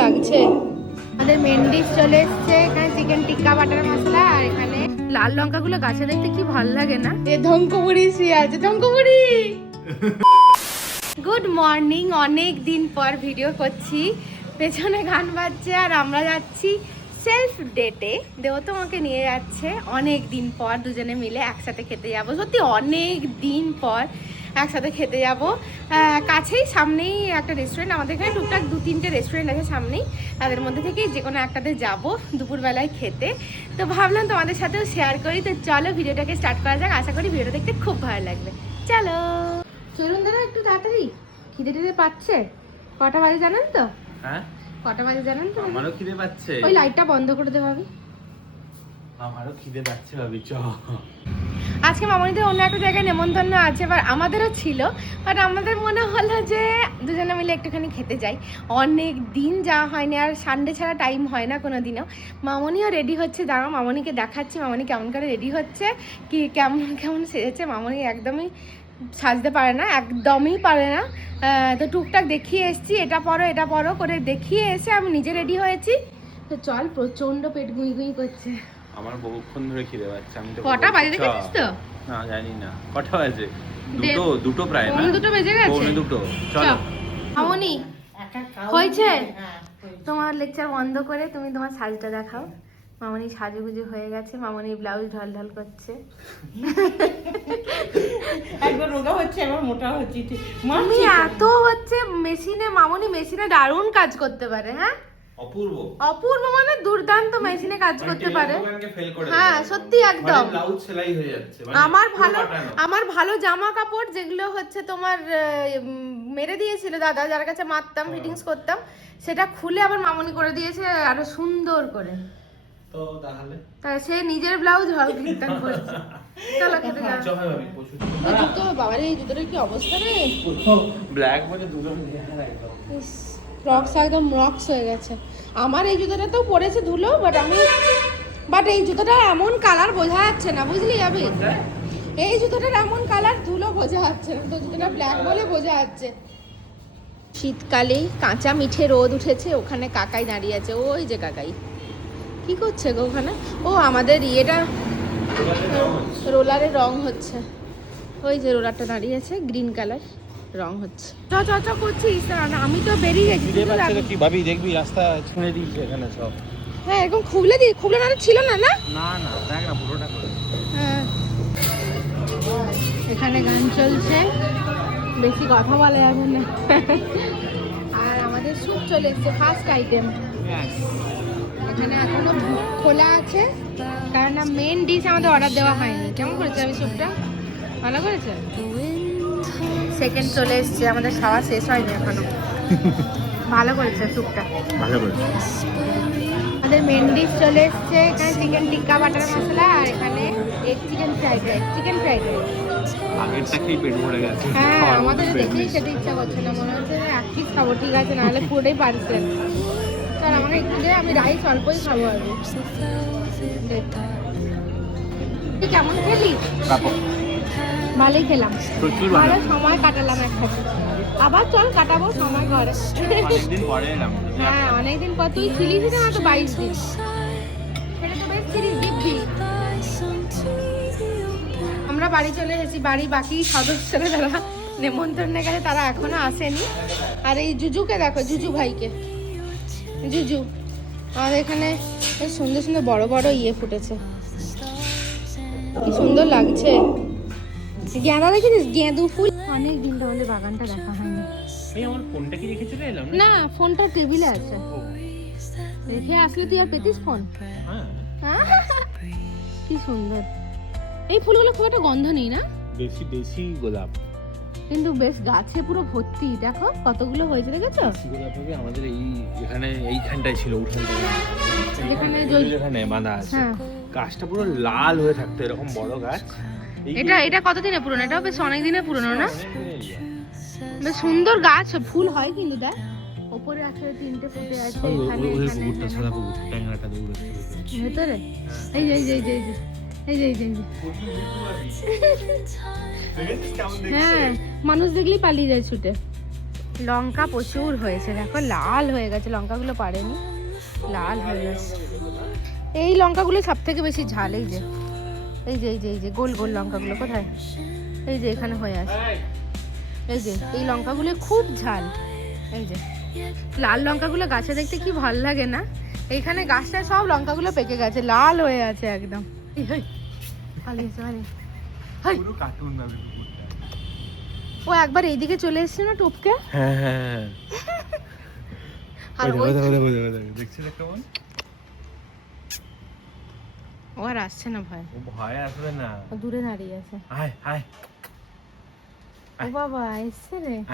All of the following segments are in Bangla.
লাগছে। আমাদের মেন ডিশ চলে এসছে এখানে চিকেন টিক্কা বাটার মশলা আর এখানে লাল লঙ্কাগুলো গাছে দেখতে কি ভালো লাগে না? এ ধঙ্কপুরি শুয়ে আছে ধঙ্কপুরি গুড মর্নিং অনেক দিন পর ভিডিও করছি। পেছনে গান বাজছে আর আমরা যাচ্ছি সেলফ ডেটে দেও তোমাকে নিয়ে যাচ্ছে অনেক দিন পর দুজনে মিলে একসাথে খেতে যাব। সত্যি অনেক দিন পর একসাথে খেতে যাব। কাছেই সামনেই একটা রেস্টুরেন্ট আমাদের এখানে টুকটাক দু তিনটে রেস্টুরেন্ট আছে সামনেই। তাদের মধ্যে থেকেই যে কোনো একটাতে যাব দুপুরবেলায় খেতে। তো ভাবলাম তোমাদের সাথেও শেয়ার করি। তো চলো ভিডিওটাকে স্টার্ট করা যাক। আশা করি ভিডিওটা দেখতে খুব ভালো লাগবে। চলো। চলুন দাদা একটু তাড়াতাড়ি। খিদে টিদে পাচ্ছে? কটা বাজে জানেন তো? হ্যাঁ? কটা বাজে জানেন তো? আমারও খিদে পাচ্ছে। ওই লাইটটা বন্ধ করে দে ভাবি আমারও খিদে পাচ্ছে ভাবি চ আজকে মামনিদের অন্য একটা জায়গায় নেমন্তন্ন আছে এবার আমাদেরও ছিল বাট আমাদের মনে হলো যে দুজনে মিলে একটুখানি খেতে যাই। অনেক দিন যাওয়া হয়নি, আর সানডে ছাড়া টাইম হয় না কোনো দিনও মামনিও রেডি হচ্ছে, দাঁড়াও, মামনিকে দেখাচ্ছি, মামনি কেমন করে রেডি হচ্ছে, কি কেমন কেমন সেজেছে, মামনি একদমই সাজতে পারে না, একদমই পারে না। তো টুকটাক দেখিয়ে এসেছি, এটা পরো এটা পরো, করে দেখিয়ে এসে আমি নিজে রেডি হয়েছি। তো চল প্রচণ্ড পেট গুঁই গুঁই করছে। আমার বহুক্ষণ ধরে খিদে পাচ্ছে আমি তো কটা? বাজে দেখেছিস তো? না জানি না। কটা বাজে? দুটো দুটো প্রায় না? দুটো বেজে গেছে। পৌনে দুটো। চলো। মামনি হয়েছে? তোমার লেকচার বন্ধ করে তুমি তোমার সাজটা দেখাও। মামনি সাজুগুজু হয়ে গেছে মামনি ব্লাউজ ঢল ঢল করছে। একবার রোগা হচ্ছে এবার মোটা হচ্ছে। ঠিক তুমি এত হচ্ছে মেশিনে মামনি মেশিনে দারুণ কাজ করতে পারে হ্যাঁ? অপূর্ব। অপূর্ব মানে দুর্দান্ত মেশিনে কাজ করতে পারে। হ্যাঁ, সত্যি একদম। ব্লাউজ সেলাই হয়ে যাচ্ছে মানে আমার ভালো আমার ভালো জামা কাপড় যেগুলো হচ্ছে তোমার মেরে দিয়েছিল দাদা যার কাছে মারতাম হ্যাঁ। ফিটিংস করতাম সেটা খুলে আবার মামনি করে দিয়েছে আরও সুন্দর করে। তো তাহলে? সে নিজের ব্লাউজ হল করছে চলো খেতে যাও। প্রচুর এই জুতো বাবার এই জুতোটার কি অবস্থা রে? ব্ল্যাক বলে দুটো দেখা একদম রক্স একদম রক্স হয়ে গেছে। আমার এই জুতোটা তো পরেছে ধুলো বাট আমি বাট এই জুতোটা এমন কালার বোঝা যাচ্ছে না, বুঝলি আমি এই জুতোটার এমন কালার ধুলো বোঝা যাচ্ছে না, তো জুতোটা ব্ল্যাক বলে বোঝা যাচ্ছে। শীতকালেই কাঁচা মিঠে রোদ উঠেছে, ওখানে কাকাই দাঁড়িয়ে আছে, ওই যে কাকাই। কি করছে গো ওখানে? ও, আমাদের ইয়েটা রোলারে রং হচ্ছে। ওই যে রোলারটা দাঁড়িয়ে আছে গ্রিন কালার রং হচ্ছে। চ চ চ করছিস না, আমি তো বেরিয়ে গেছি কি? ভাবি দেখবি রাস্তা ছেড়ে দিয়েছে এখানে সব। হ্যাঁ এরকম খুবলে দি খুবলে না ছিল না না? না না দেখ না পুরোটা হ্যাঁ। এখানে গান চলছে। বেশি কথা বলা যাবে না। আর আমাদের স্যুপ চলে এসছে ফার্স্ট আইটেম এখানে এখনও খোলা আছে। কারণ না মেন ডিশ আমাদের অর্ডার দেওয়া হয়নি। কেমন করেছে আমি স্যুপটা? ভালো করেছে? সেকেন্ড চলে এসছে আমাদের খাওয়া শেষ হয়নি এখনও। ভালো করেছে স্যুপটা। ভালো করে আমাদের মেন ডিশ চলে এসছে এখানে চিকেন টিক্কা বাটার মশলা আর এখানে egg chicken fried rice chicken fried rice আগেরটা খেয়ে পেট ভরে গেছে। হ্যাঁ আমাদের দেখেই। খেতে ইচ্ছা করছে না মনে হচ্ছে এক পিস খাব ঠিক আছে নাহলে পুরোটাই পারছেন স্যার আমাকে একটু দে আমি রাইস অল্পই খাব। তুই কেমন খেলি? ভালোই খেলাম। ভালো। সময় কাটালাম একসাথে। আবার চল কাটাবো সময় ঘরে। হ্যাঁ অনেকদিন পর। তুই ছিলিস না তো বাইশ দিন। সেটা তো বেশ ছিলিস দিব্যি আমরা বাড়ি চলে এসেছি বাড়ি বাকি সদস্যরা যারা নেমন্তন্নে গেলে তারা এখনও আসেনি। আর এই জুজুকে দেখো জুজু ভাইকে। জুজু আর এখানে সুন্দর সুন্দর বড় বড় ইয়ে ফুটেছে। কি সুন্দর লাগছে। গেঁদা দেখেছিস গেঁদু ফুল? অনেক দিন আমাদের বাগানটা দেখা হয়নি। এই আমার ফোনটা কি রেখে চলে এলাম না ফোনটা টেবিলে আছে। রেখে আসলে তুই আর পেতিস ফোন? হ্যাঁ। কি সুন্দর। এই ফুলগুলো খুব একটা গন্ধ নেই না? দেশি দেশি গোলাপ। কিন্তু বেশ গাছে পুরো ভর্তি। দেখো কতগুলো হয়েছে দেখেছ? গোলাপ হবে আমাদের এই এখানে এইখানটায় ছিল উঠানটায় যেখানে এই যেখানে বাঁধা আছে। হ্যাঁ। গাছটা পুরো লাল হয়ে থাকতো এরকম বড় গাছ। এটা এটা কতদিনে পুরনো? এটাও বেশ অনেক দিনের পুরনো না। বেশ সুন্দর গাছ ফুল হয় কিন্তু দেখ। ওপরে আছে তিনটে ফুটে আছে এখানে এখানে, সাদা পুকুর ট্যাংরাটা দৌড়াচ্ছে ভেতরে? এই যে এই যে এই যে এই যে এই যে এই যে এই যে। হ্যাঁ মানুষ দেখলেই পালিয়ে যায় ছুটে। লঙ্কা প্রচুর হয়েছে দেখো লাল হয়ে গেছে লঙ্কাগুলো পারেনি। লাল হয়ে গেছে। এই লঙ্কাগুলো সব থেকে বেশি ঝাল এই যে। এই যে এই যে এই যে গোল গোল লঙ্কাগুলো কোথায়? এই যে এখানে হয়ে আছে এই যে এই লঙ্কাগুলো খুব ঝাল। এই যে লাল লঙ্কাগুলো গাছে দেখতে কি ভালো লাগে না? এইখানে গাছটায় সব লঙ্কাগুলো পেকে গেছে লাল হয়ে আছে একদম। ও একবার এইদিকে চলে এসেছে না টপকে? হ্যাঁ হ্যাঁ আর দেখছি কেমন ও আর আসছে না ভয়। ও ভয় আসবে না। ও দূরে দাঁড়িয়ে আছে। আয় আয়। ও বাবা এসছে রে।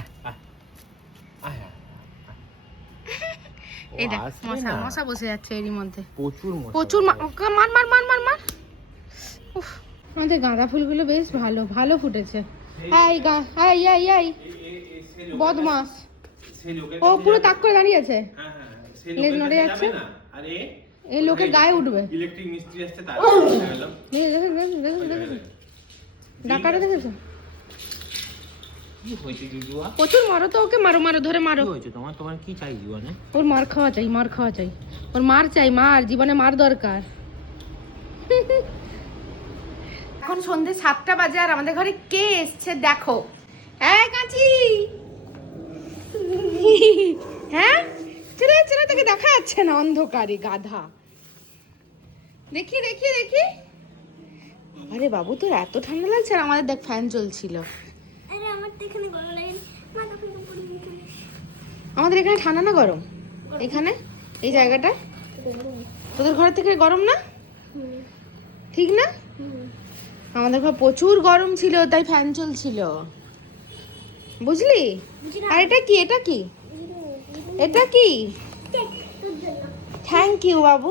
এই দেখ মশা মশা বসে যাচ্ছে এরই মধ্যে। প্রচুর প্রচুর মার মার মার মার মার। উফ, আমাদের গাঁদা ফুলগুলো বেশ ভালো ভালো ফুটেছে। হ্যাঁ এই গা হ্যাঁ এই এই বদমাস। ও পুরো তাক করে দাঁড়িয়ে আছে। লেজ নড়ে যাচ্ছে? আরে এই লোকের গায়ে উঠবে। ইলেকট্রিক মিস্ত্রি আসছে তার দেখে- দেখে- দেখে- দেখে- দেখেছ? ডাকাটা দেখেছ? প্রচুর মারো তো ওকে মারো মারো ধরে মারো। তোমার তোমার কি চাই জীবনে? ওর মার খাওয়া চাই মার খাওয়া চাই। ওর মার চাই মার জীবনে মার দরকার। এখন সন্ধে সাতটা বাজে আর আমাদের ঘরে কে এসছে দেখো। হ্যাঁ কাঁচি? হ্যাঁ? চলে চলে তোকে দেখা যাচ্ছে না অন্ধকারে গাধা। দেখি দেখি দেখি। আরে বাবু তোর এত ঠান্ডা লাগছে আর আমাদের দেখ ফ্যান চলছিল। আরে আমার তো এখানে গরম লাগে আমাদের এখানে ঠান্ডা না গরম? এখানে? এই জায়গাটা? তোদের ঘর থেকে গরম না? ঠিক না? আমাদের ঘর প্রচুর গরম ছিল তাই ফ্যান চলছিল। বুঝলি? আর এটা কি? এটা কি? এটা কি? থ্যাংক ইউ বাবু।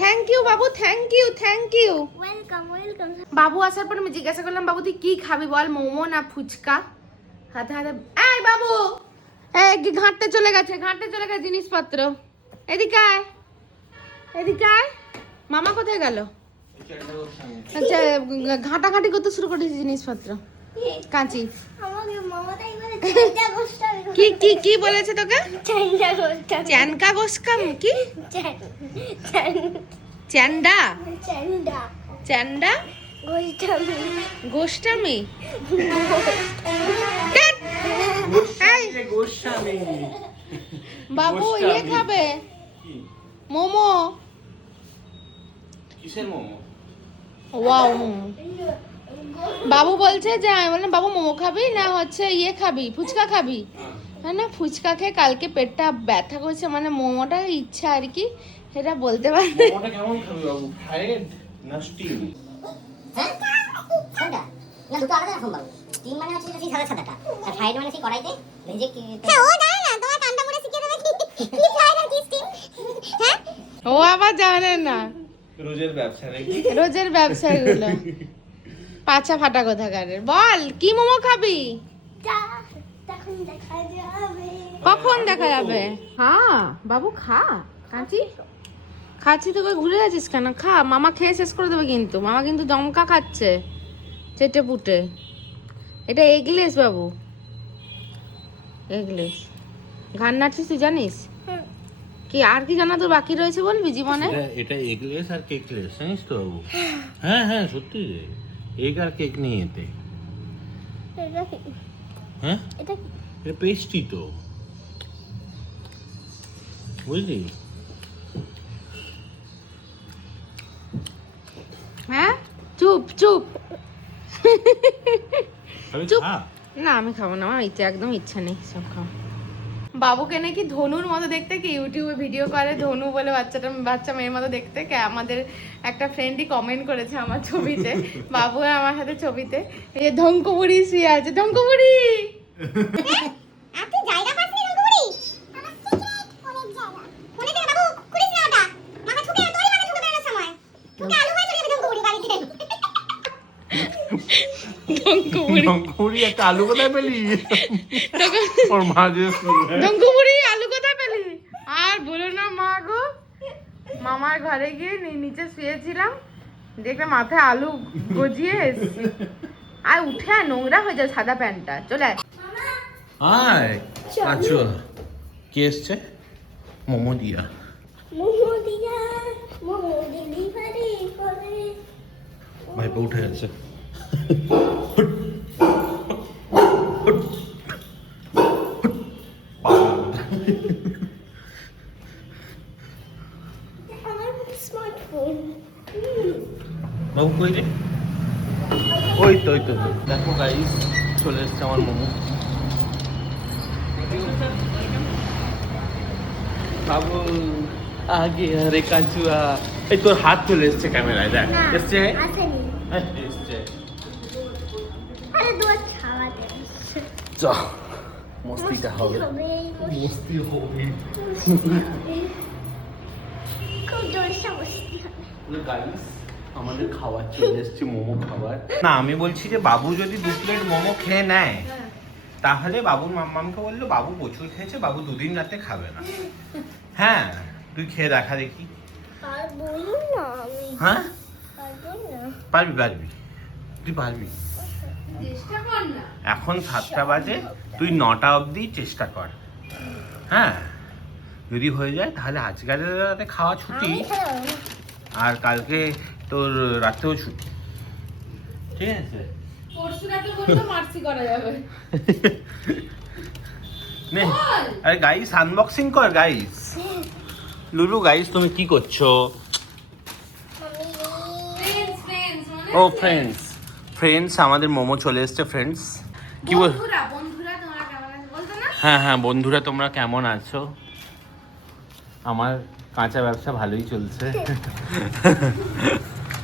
Thank you Babu thank you thank you welcome welcome বাবু আসার পর আমি জিজ্ঞাসা করলাম বাবু তুই কি খাবি বল মোমো না ফুচকা? হাতে হাতে এই বাবু এই কি ঘাঁটতে চলে গেছে ঘাঁটতে চলে গেছে জিনিসপত্র। এদিকে আয় এদিকে আয়। মামা কোথায় গেল? আচ্ছা ঘাঁটাঘাঁটি করতে শুরু করেছে জিনিসপত্র। কাঁচি। আমাকে চাইটা গোষ্ঠা কি কি কি বলেছে তোকে? চ্যানকা গোসকাম কি? চ্যান্ডা চ্যান্ডা গোস্বামী। বাবু ইয়ে খাবে? মোমো। কিসের মোমো? ওয়াও মোমো। বাবু বলছে যে আমি বললাম বাবু মোমো খাবি না হচ্ছে ইয়ে খাবি ফুচকা খাবি? হ্যাঁ না ফুচকা খেয়ে কালকে পেটটা ব্যথা করছে মানে মোমোটা ইচ্ছা আর কি সেটা বলতে পারবে মোমোটা কেমন খাবি বাবু? ফ্রাইড না স্টিম কোনটা না দুটো আলাদা রকম বাবু। স্টিম মানে মানে হ্যাঁ ও জানে না তোমার কান্ডা মুড়ে শিখিয়ে দেবে কি? কি ফ্রাইড আর কি স্টিম হ্যাঁ? ও আবার জানে না। রোজের ব্যবসা রোজের ব্যবসাগুলো। পাছা ফাটা কোথাকারের। বল কি মোমো খাবি? তা তখন দেখা যাবে। কখন দেখা যাবে? হ্যাঁ বাবু খা কাঁচি। খাচ্ছি তোকে ঘুরে যাচ্ছিস কেন? খা মামা খেয়ে শেষ করে দেবে কিন্তু। মামা কিন্তু দমকা খাচ্ছে চেটে পুটে। এটা এগলেস বাবু। এগলেস। গান নাচছিস তুই জানিস? কি আর কি জানা তোর বাকি রয়েছে বলবি জীবনে? এটা এটা এগলেস আর কেকলেস জানিস তো বাবু? হ্যাঁ হ্যাঁ সত্যি। রে এগ কেক নিয়ে এতে। হ্যাঁ? এটা পেস্ট্রি তো। বুঝলি? হ্যাঁ? চুপ চুপ। আমি চুপ। না আমি খাব না আমার ইচ্ছা একদম ইচ্ছা নেই সব খাও বাবুকে নাকি ধনুর মতো দেখতে কি ইউটিউবে ভিডিও করে, ধনু বলে বাচ্চাটা, বাচ্চা মেয়ের মতো দেখতে কে? আমাদের একটা ফ্রেন্ডই কমেন্ট করেছে আমার ছবিতে, বাবু আমার সাথে ছবিতে, এই ধঙ্কপুরি শুয়ে আছে ধঙ্কপুরি আপনি জায়গা পাচ্ছেন রঙ্গপুরি আমার সিক্রেট অনেক জায়গা মনে দেবে বাবু করিস না ওটা মাথা ঠুকে তোরই মাথা ঠুকে বেরোনোর সময় ঠুকে আলু হয়ে চলে যাবে রঙ্গপুরি বাড়িতে লঙ্কুরি একটা আলু কোথায় পেলি? ওর মা যে ধঙ্কপুরি আলু কোথায় পেলি? আর বলো না মা গো। মামার ঘরে গিয়ে নিচে শুয়েছিলাম। দেখলাম মাথায় আলু গজিয়ে এসছি। আর উঠে আর নোংরা হয়ে যায় সাদা প্যান্টটা। চলে আয়। আয় আচ্ছা কে এসছে? মোমো দিয়া। মোমো দিয়া মোমো ডেলিভারি করে। ভাইপো উঠে গেছে। বাবু কই রে? ওই তো ওই তো দেখো গাইস চলে এসছে আমার মোমো। বাবু আগে আরে কাঞ্চুয়া এই তোর হাত চলে এসছে ক্যামেরায় দেখ। এসছে? হ্যাঁ, এসছে। চ মস্তিটা হবে। মস্তি। হবে। আমাদের খাবার চলে এসছে মোমো খাবার। না আমি বলছি যে বাবু যদি দু প্লেট মোমো খেয়ে নেয় তাহলে বাবুর মাম্মামকে বলল বাবু প্রচুর খেয়েছে বাবু দুদিন রাতে খাবে না। হ্যাঁ তুই খেয়ে দেখা দেখি। হ্যাঁ? পারবি পারবি। তুই পারবি। এখন সাতটা বাজে তুই নটা অবধি চেষ্টা কর। হ্যাঁ? যদি হয়ে যায় তাহলে আজকের রাতে খাওয়া ছুটি। আর কালকে তোর রাতেও ছুটি। ঠিক আছে? আরে গাইস আনবক্সিং কর গাইস লুলু গাইস তুমি কি করছ? ও ফ্রেন্ডস ফ্রেন্ডস আমাদের মোমো চলে এসছে ফ্রেন্ডস কি বল হ্যাঁ হ্যাঁ বন্ধুরা তোমরা কেমন আছো? আমার কাঁচা ব্যবসা ভালোই চলছে।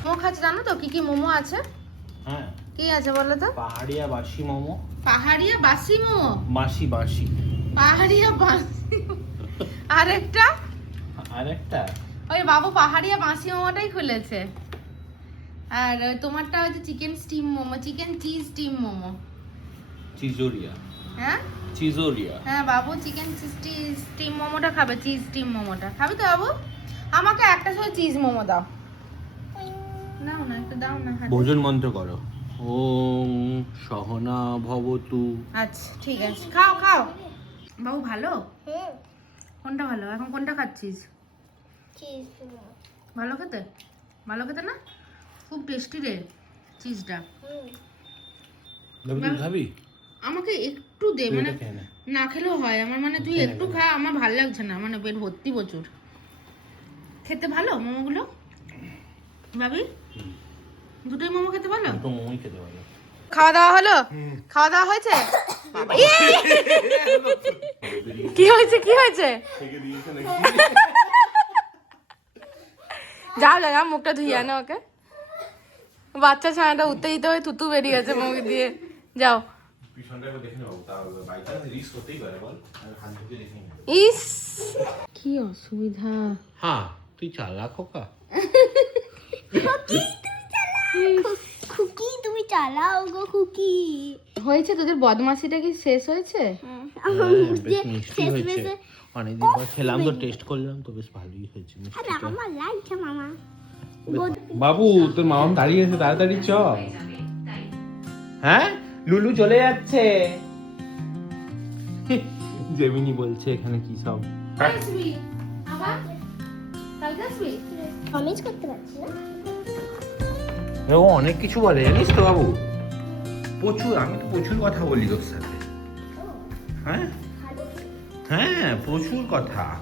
মোমো খাচ্ছে জানো তো? কি কি মোমো আছে? হ্যাঁ। কি আছে বলো তো? পাহাড়িয়া বাসি মোমো। পাহাড়িয়া বাসি মোমো? বাসি বাসি। পাহাড়িয়া বাসি আরেকটা? আর একটা ওই বাবু পাহাড়িয়া বাসি মোমোটাই খুলেছে। আর তোমারটা হচ্ছে chicken steam momo chicken cheese steam momo. Cheezoria. হ্যাঁ? চিজোরিয়া। হ্যাঁ বাবু চিকেন স্টিম মোমোটা খাবে চিজ স্টিম মোমোটা। খাবি তো বাবু? আমাকে একটা শুধু চিজ মোমো দাও। দাও না একটু দাও না। ভোজন মন্ত্র করো। ওম সহনা ভবতু। আচ্ছা ঠিক আছে। খাও খাও। বাবু ভালো? কোনটা ভালো? এখন কোনটা খাচ্ছিস? চিজ ভালো খেতে? ভালো খেতে না? খুব টেস্টি রে চিজটা হুম। খাবি? আমাকে একটু দে মানে নে। না খেলেও হয় আমার মানে তুই একটু খা আমার ভালো লাগছে না মানে পেট ভর্তি প্রচুর। খেতে ভালো মোমোগুলো? ভাবি? দুটোই মোমো খেতে ভালো? মোমোই খেতে পারো খাওয়া দাওয়া হলো? খাওয়া দাওয়া হয়েছে? ইয়ে! কি হয়েছে কি হয়েছে? যাও যাও যাও, মুখটা ধুয়ে আনো ওকে। বাচ্চা ছানাটা উত্তেজিত হয়ে থুতু বেরিয়ে গেছে মুখ দিয়ে। যাও। তা ইস! কি অসুবিধা? হ্যাঁ তুই চালা খোকা খুকি তুমি চালাও গো খুকি। হয়েছে তোদের বদমাশিটা কি শেষ হয়েছে? মেশে অনেকদিন পর খেলাম তো টেস্ট করলাম তো বেশ ভালোই হয়েছে। আমার লাগছে মামা। বাবু তোর মামা দাঁড়িয়ে আছে তাড়াতাড়ি চ। হ্যাঁ? লুলু চলে যাচ্ছে। জেমিনি বলছে এখানে কি সব? ও অনেক কিছু বলে জানিস তো বাবু? প্রচুর আমি তো প্রচুর কথা বলি তোর সাথে। হ্যাঁ? হ্যাঁ প্রচুর কথা।